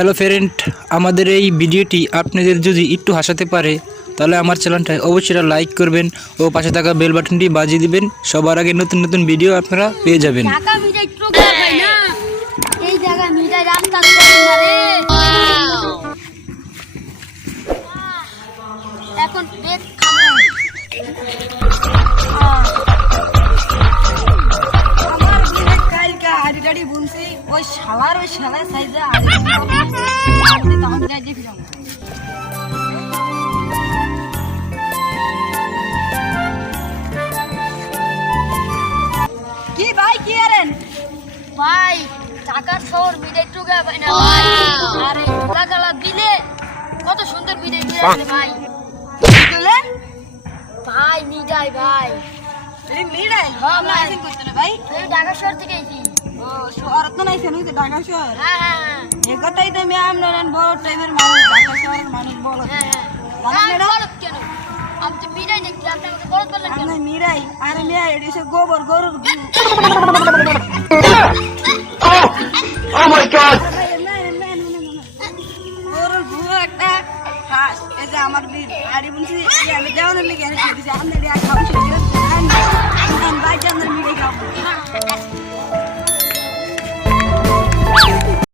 Hello friend, আমাদের এই ভিডিওটি আপনাদের যদি একটু হাসাতে পারে তাহলে আমার চ্যানেলটা অবশ্যই লাইক করবেন ও পাশে থাকা বেল বাটনটি বাজিয়ে দিবেন। সবার আগে নতুন নতুন ভিডিও আপনারা পেয়ে যাবেন। ঢাকা মিঠাই ট্রোকা ভাই না, এই জায়গা মিঠাই রাস্তা করে না রে। এখন বেশ খাবো। আমার দিনে কালকা আড়ি টাড়ি বুনছি ওই শালার সাইজে আড়ি তখন যাই দেখি যাবো। কি ভাই কি আরেন ভাই ঢাকার শহর মিঠাই ট্রোকা ভাই না ভাই, আরে ঢাকালা দিলে কত সুন্দর মিঠাই দিয়ে আছে ভাই। বলেন ভাই মিঠাই ভাই, এই মিড়াই হ্যাঁ ভাই। লাইসেন্স করতে না ভাই। এই ঢাকা শহর থেকে এসেছি। ও শহর তো নাইছে নই তো ঢাকা শহর। হ্যাঁ এই কথাই তো আমি আমরান বড় টাইপের মানুষ, ঢাকা শহরের মানুষ বড়। হ্যাঁ জানেন এটা? বলদ কেন? আমি তো মিঠাই দেখছি, আপনি আমাকে বলদ বললেন কেন? আমি মিড়াই আর মিয়া এডিসে গোবর গরুর গু। Oh my god! গরুর গু একটা হাঁস। এই যে আমার বীর আড়ি বুনছি আমি দেওয়ানোর লিগে এনে দিয়েছি। আমি এটা খাবো সেটা আমি বাইরে আমরা মিড়াই খাবো।